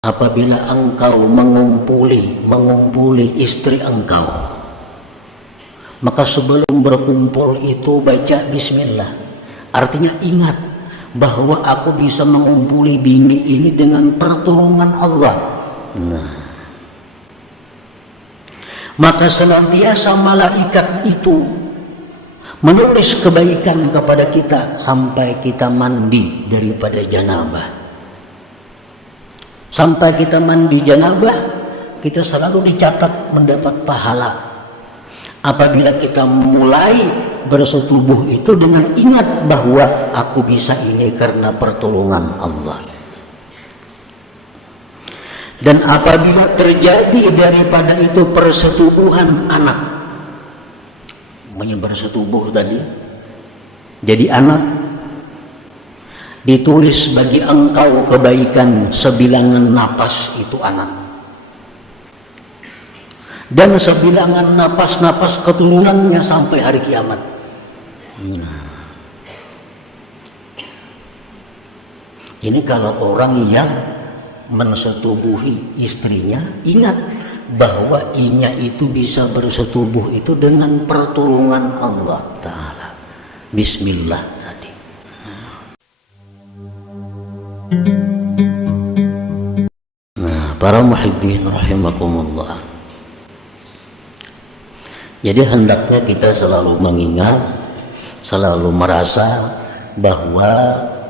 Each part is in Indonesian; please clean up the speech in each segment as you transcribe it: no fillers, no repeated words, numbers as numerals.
apabila engkau mengumpuli istri engkau, maka sebelum berkumpul itu baca bismillah. Artinya ingat bahwa aku bisa mengumpuli bini ini dengan pertolongan Allah. Maka senantiasa malaikat itu menulis kebaikan kepada kita sampai kita mandi daripada janabah. Sampai kita mandi janabah, kita selalu dicatat mendapat pahala. Apabila kita mulai bersetubuh itu dengan ingat bahwa aku bisa ini karena pertolongan Allah. Dan apabila terjadi daripada itu persetubuhan anak, bersetubuh tadi jadi anak, ditulis bagi engkau kebaikan sebilangan napas itu anak, dan sebilangan napas-napas keturunannya sampai hari kiamat. Ini kalau orang yang mensetubuhi istrinya, ingat bahwa inya itu bisa bersetubuh itu dengan pertolongan Allah Ta'ala. Bismillah tadi. Nah, para muhibbin rahimakumullah, jadi hendaknya kita selalu mengingat, selalu merasa bahwa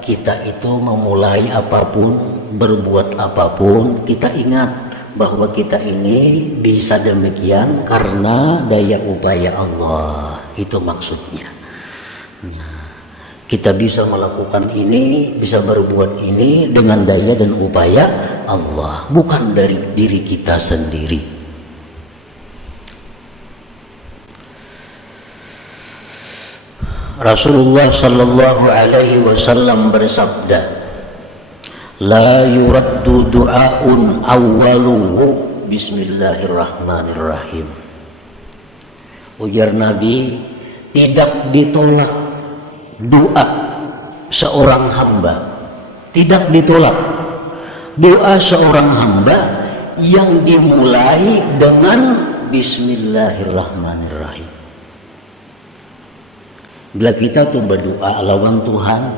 kita itu memulai apapun, berbuat apapun, kita ingat bahwa kita ini bisa demikian karena daya upaya Allah. Itu maksudnya. Kita bisa melakukan ini, bisa berbuat ini dengan daya dan upaya Allah, bukan dari diri kita sendiri. Rasulullah sallallahu alaihi wasallam bersabda, la yuraddu du'aun awwaluhu bismillahirrahmanirrahim. Ujar Nabi, tidak ditolak doa seorang hamba, tidak ditolak doa seorang hamba yang dimulai dengan bismillahirrahmanirrahim. Bila kita tuh berdoa lawan Tuhan,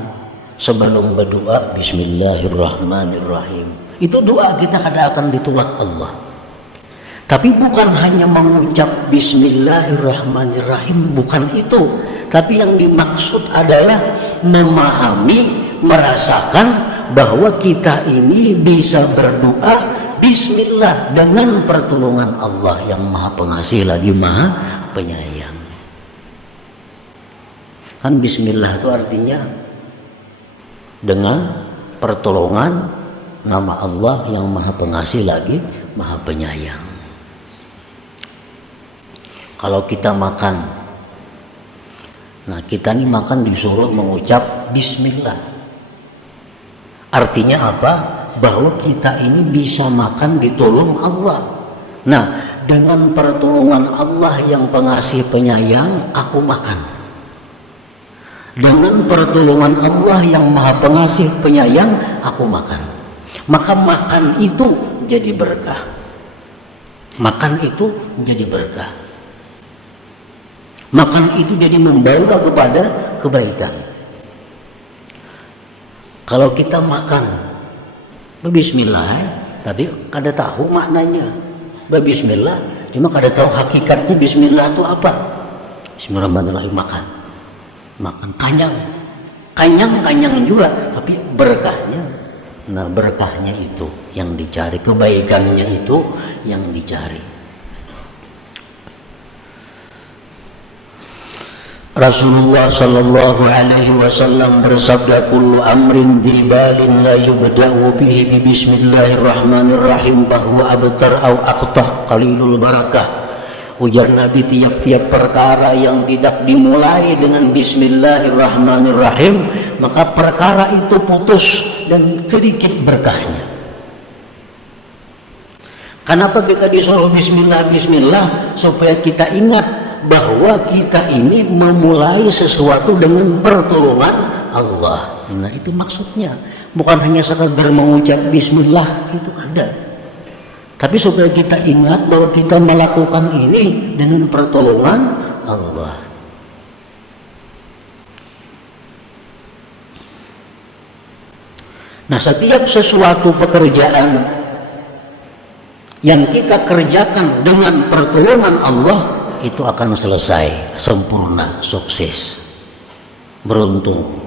sebelum berdoa bismillahirrahmanirrahim, itu doa kita kadang akan ditolak Allah. Tapi bukan hanya mengucap bismillahirrahmanirrahim, bukan itu. Tapi yang dimaksud adalah memahami, merasakan bahwa kita ini bisa berdoa bismillah dengan pertolongan Allah yang Maha Pengasih lagi Maha Penyayang. Kan bismillah itu artinya dengan pertolongan nama Allah yang Maha Pengasih lagi Maha Penyayang. Kalau kita makan, nah kita nih makan disuruh mengucap bismillah. Artinya apa? Bahwa kita ini bisa makan ditolong Allah. Nah, dengan pertolongan Allah yang Pengasih Penyayang, aku makan. Dengan pertolongan Allah yang Maha Pengasih Penyayang, aku makan. Maka makan itu jadi berkah. Makan itu menjadi berkah. Makan itu jadi membawa kepada kebaikan. Kalau kita makan bismillah, tapi kada tahu maknanya bismillah, cuma kada tahu hakikatnya bismillah itu apa. Bismillahirrahmanirrahim, makan kanyang juga, tapi berkahnya, nah berkahnya itu yang dicari, kebaikannya itu yang dicari. Rasulullah sallallahu alaihi wasallam bersabda, kullu amrin dhibalin la yubda'u bihi bismillahirrahmanirrahim bahwa abtar au aqtah qalilul barakah. Ujar Nabi, tiap-tiap perkara yang tidak dimulai dengan bismillahirrahmanirrahim, maka perkara itu putus dan sedikit berkahnya. Kenapa kita disuruh bismillah? Supaya kita ingat bahwa kita ini memulai sesuatu dengan pertolongan Allah. Nah, itu maksudnya. Bukan hanya sekadar mengucap bismillah, itu ada. Tapi supaya kita ingat bahwa kita melakukan ini dengan pertolongan Allah. Nah, setiap sesuatu pekerjaan yang kita kerjakan dengan pertolongan Allah itu akan selesai, sempurna, sukses, beruntung.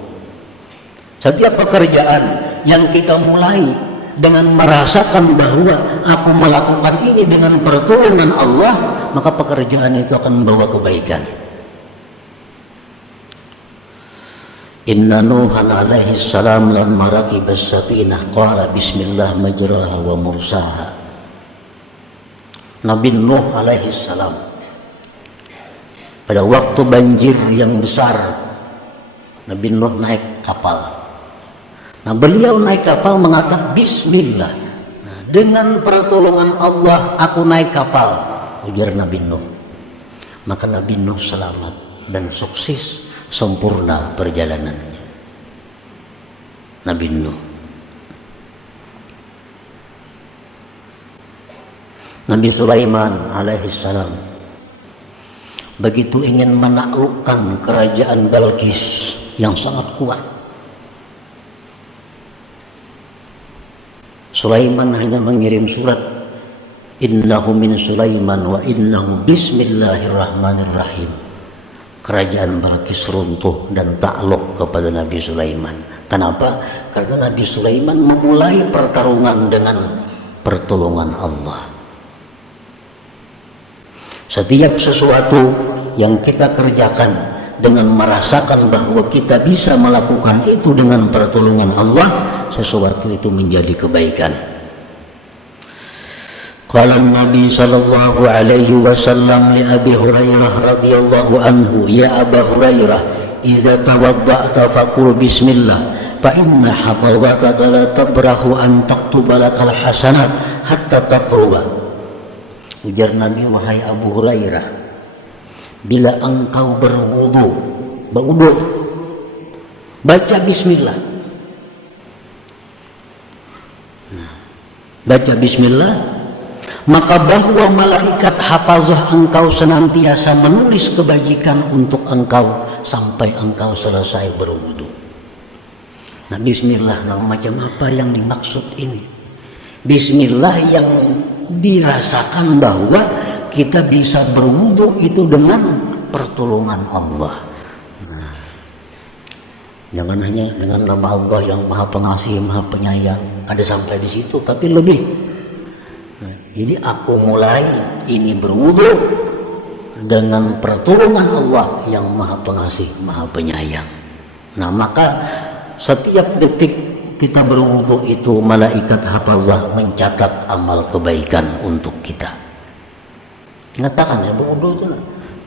Setiap pekerjaan yang kita mulai dengan merasakan bahwa aku melakukan ini dengan pertolongan Allah, maka pekerjaan itu akan membawa kebaikan. Inna Nuhan alaihi salam lamma raqiba as-safinah qala bismillah majraha wa mursaha. Nabi Nuh alaihi salam pada waktu banjir yang besar, Nabi Nuh naik kapal. Nah, beliau naik kapal mengatakan bismillah. Nah, dengan pertolongan Allah aku naik kapal, ujar Nabi Nuh. Maka Nabi Nuh selamat dan sukses, sempurna perjalanannya. Nabi Nuh. Nabi Sulaiman alaihissalam begitu ingin menaklukkan kerajaan Balqis yang sangat kuat, Sulaiman hanya mengirim surat, innahu min Sulaiman wa innahu bismillahirrahmanirrahim. Kerajaan Balqis runtuh dan takluk kepada Nabi Sulaiman. Kenapa? Karena Nabi Sulaiman memulai pertarungan dengan pertolongan Allah. Setiap sesuatu yang kita kerjakan dengan merasakan bahwa kita bisa melakukan itu dengan pertolongan Allah, sesuatu itu menjadi kebaikan. Qala Nabi sallallahu alaihi wasallam li Abi Hurairah radhiyallahu anhu, ya Aba Hurairah, idza tawadda'ta faqul bismillah fa inna hafazataka la tabrahu an taktuba lakal hasanat hatta taqruba. Ujar Nabi, wahai Abu Hurairah, bila engkau berwudu, baca bismillah. Baca bismillah, maka bahwa malaikat hafazah engkau senantiasa menulis kebajikan untuk engkau sampai engkau selesai berwudu. Nah, bismillah, nah, macam apa yang dimaksud ini? Bismillah yang dirasakan bahwa kita bisa berwudu itu dengan pertolongan Allah. Nah, jangan hanya dengan nama Allah yang Maha Pengasih, Maha Penyayang, ada sampai di situ, tapi lebih. Nah, jadi aku mulai ini berwudu dengan pertolongan Allah yang Maha Pengasih, Maha Penyayang. Nah, maka setiap detik kita berwudu itu malaikat hafazah mencatat amal kebaikan untuk kita. Mengatakan ya, berwudu itu lah.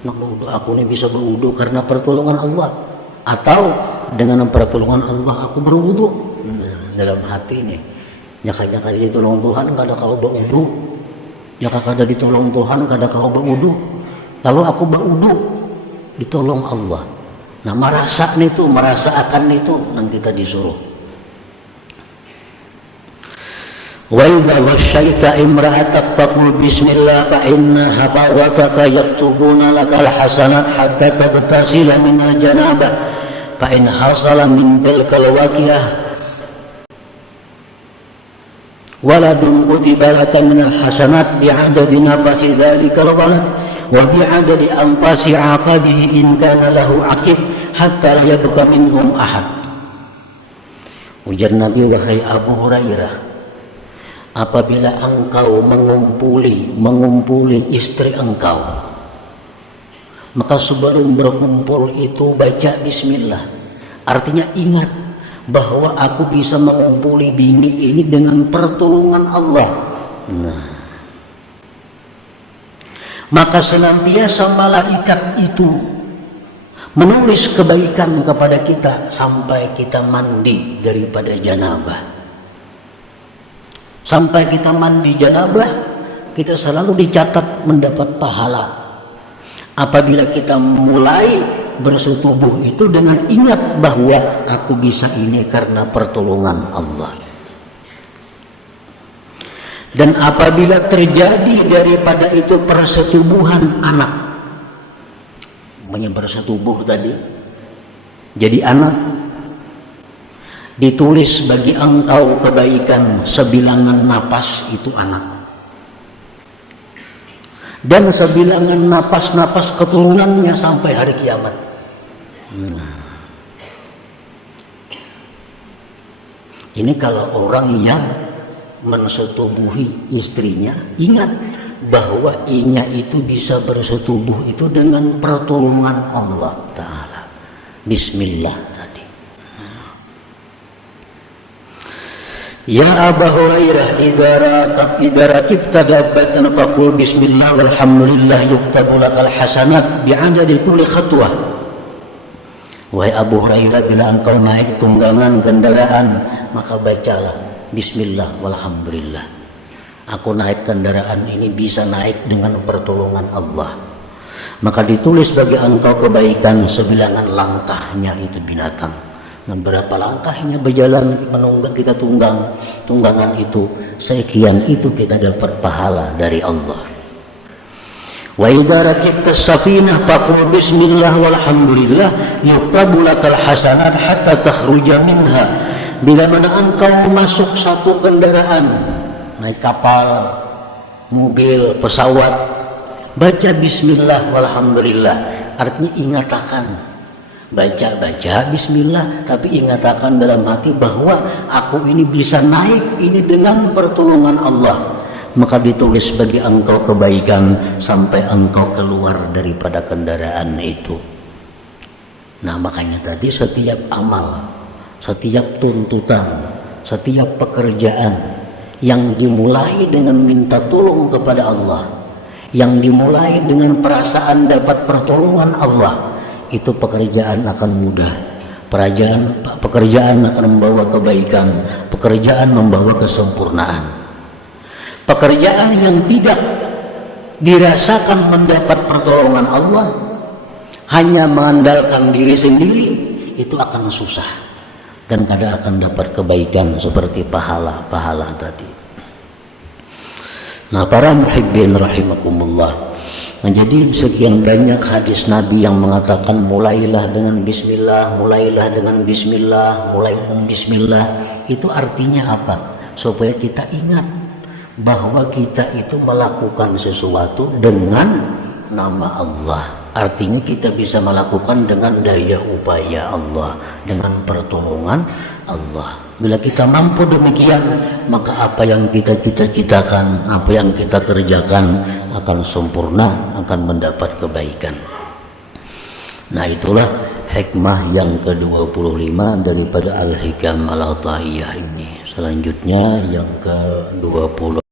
Nak berwudu, aku ini bisa berwudu karena pertolongan Allah, atau dengan pertolongan Allah aku berwudu. Dalam hati ini, nyaka-nyaka ditolong Tuhan kada kau berwudu, nyaka kada ditolong Tuhan kada kau berwudu. Lalu aku berwudu, ditolong Allah. Nah, merasakan itu yang kita disuruh. Wa idza wasyaita imra'atak faqul bismillah fa inna hafazataka yaktubuna lakal hasanat hatta tabtasila min al-janabah fa in hasala min tilkal waqi'ah waladun kutiba laka min al-hasanat bi'adadi nafasi dhalikal walad wa bi'adadi anfasi 'aqabihi in kana lahu 'aqib hatta la yabqa minhum ahad. Ujar Nabi, wahai Abu Hurairah, apabila engkau mengumpuli istri engkau, maka sebelum berkumpul itu baca bismillah. Artinya ingat bahwa aku bisa mengumpuli bini ini dengan pertolongan Allah. Nah, maka senantiasa malaikat itu menulis kebaikan kepada kita sampai kita mandi daripada janabah. Sampai kita mandi janabah, kita selalu dicatat mendapat pahala. Apabila kita mulai bersetubuh itu dengan ingat bahwa aku bisa ini karena pertolongan Allah. Dan apabila terjadi daripada itu persetubuhan anak, bersetubuh tadi jadi anak, ditulis bagi engkau kebaikan sebilangan napas itu anak, dan sebilangan napas-napas keturunannya sampai hari kiamat. Ini kalau orang yang mensetubuhi istrinya, ingat bahwa inya itu bisa bersetubuh itu dengan pertolongan Allah Ta'ala. Bismillah tadi. Ya Aba Hurairah, idza rakibta dabbatan faqul bismillah walhamdulillah yuktabu lakal hasanat bi'adadi kulli khatwah. Wahai Abu Hurairah, bila engkau naik tunggangan kendaraan, maka bacalah bismillah walhamdulillah. Aku naik kendaraan ini bisa naik dengan pertolongan Allah, maka ditulis bagi engkau kebaikan sebilangan langkahnya itu binatang. Dan berapa langkahnya berjalan menunggang kita tunggangan itu, sekian itu kita dapat pahala dari Allah. Wa idza rakibta safinah faqul bismillah walhamdulillah yuktabu lakal hasanat hatta takhruja minha. Bila mana engkau masuk satu kendaraan, naik kapal, mobil, pesawat, baca bismillah walhamdulillah. Artinya ingatakan, baca bismillah, tapi ingatakan dalam hati bahwa aku ini bisa naik ini dengan pertolongan Allah. Maka ditulis bagi engkau kebaikan sampai engkau keluar daripada kendaraan itu. Nah makanya tadi setiap amal, setiap tuntutan, setiap pekerjaan yang dimulai dengan minta tolong kepada Allah, yang dimulai dengan perasaan dapat pertolongan Allah, itu pekerjaan akan mudah. Pekerjaan akan membawa kebaikan, pekerjaan membawa kesempurnaan. Pekerjaan yang tidak dirasakan mendapat pertolongan Allah, hanya mengandalkan diri sendiri, itu akan susah dan kada akan dapat kebaikan seperti pahala-pahala tadi. Nah para muhibbin rahimakumullah, nah jadi sekian banyak hadis Nabi yang mengatakan mulailah dengan bismillah, mulailah dengan bismillah, mulai dengan bismillah. Itu artinya apa? Supaya kita ingat bahwa kita itu melakukan sesuatu dengan nama Allah. Artinya kita bisa melakukan dengan daya upaya Allah, dengan pertolongan Allah. Bila kita mampu demikian, maka apa yang kita cita-citakan, apa yang kita kerjakan akan sempurna, akan mendapat kebaikan. Nah itulah hikmah yang ke-25 daripada Al-Hikam Al-Ataiyah ini. Selanjutnya yang ke-20.